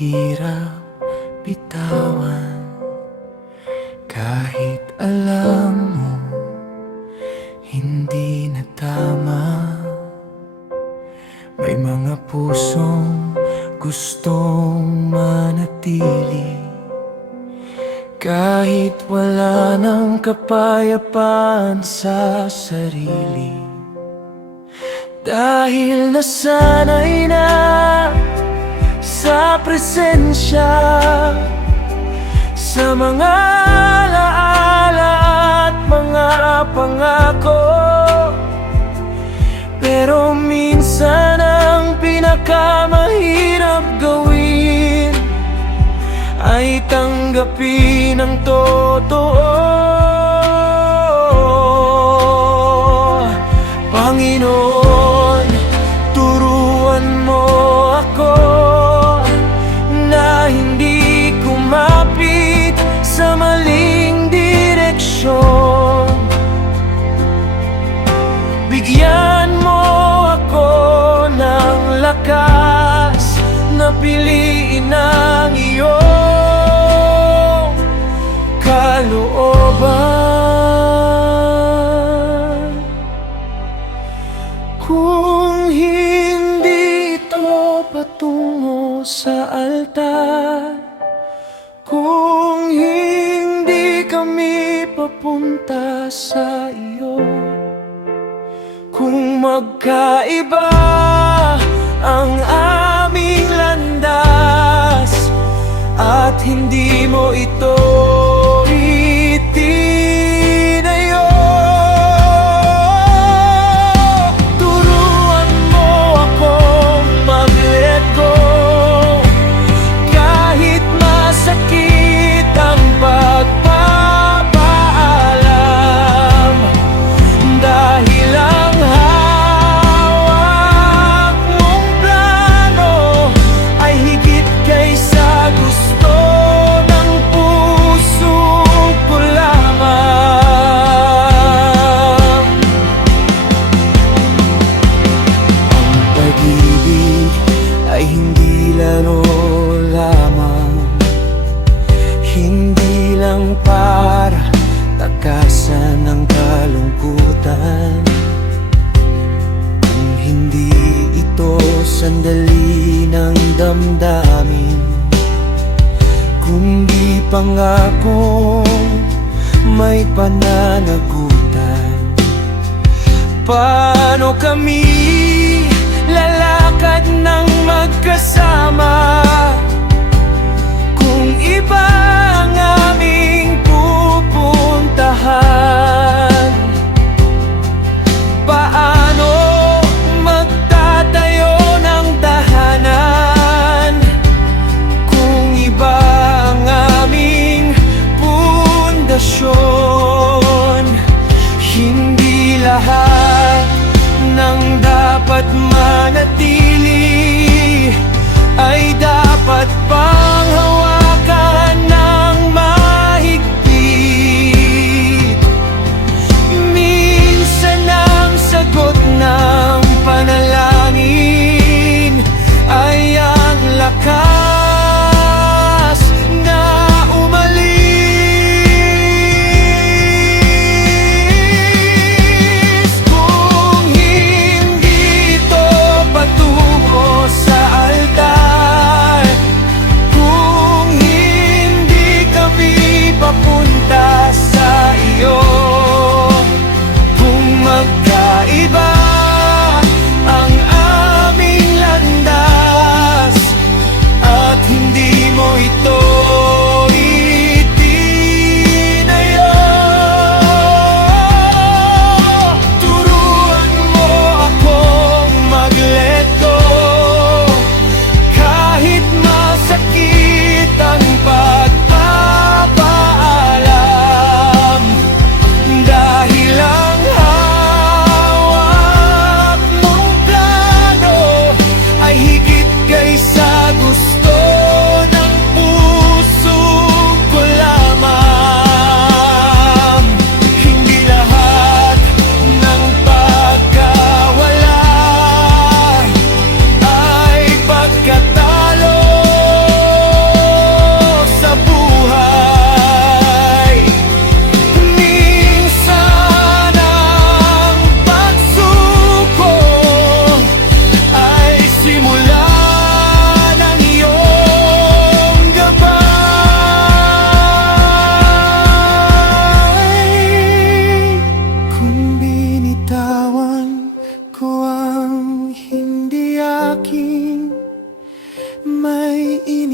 mahirap bitawan. Kahit alam mo hindi na tama, may mga pusong gustong manatili kahit wala ng kapayapaan sa sarili. Dahil nasanay na sa presensya, sa mga alaala at mga pangako. Pero minsan ang pinakamahirap gawin ay tanggapin ang totoo. Panginoon, turuan mo ako na hindi kumapit sa maling direksyon. Bigyan mo ako ng lakas na piliin ang iyong kalooban. Kung hindi ito patungo sa altar, kung hindi kami papunta sa iyo, kung magkaiba ang aming landas at hindi mo ito itinayo, turuan mo akong mag-let go kahit masakit ang pagpapaalam. Dahil ang hawak mong plano ay higit kaysa gusto ng puso ko lamang. Ang pag-ibig ay hindi laro lamang, hindi lang para takasan ng kalungkutan. Kung hindi ito sandali ng damdamin, kundi pangako may pananagutan. Paano kami lalakad ng magkasama kung iba ang aming pupuntahan? Paano magtatayo ng tahanan kung iba ang aming pundasyon? Hindi lahat ng dapat manatili ay dapat pang hawakan ng mahigpit. Minsan ang sagot ng panalangin ay ang lakas na umalis. Kung hindi ito patungo sa altar, kung hindi kami papunta sa iyo, kung magkaiba ang aming landas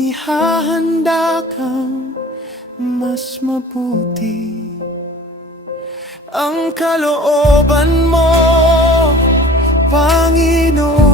ihahanda kang mas mabuti. Ang kalooban mo, Panginoon,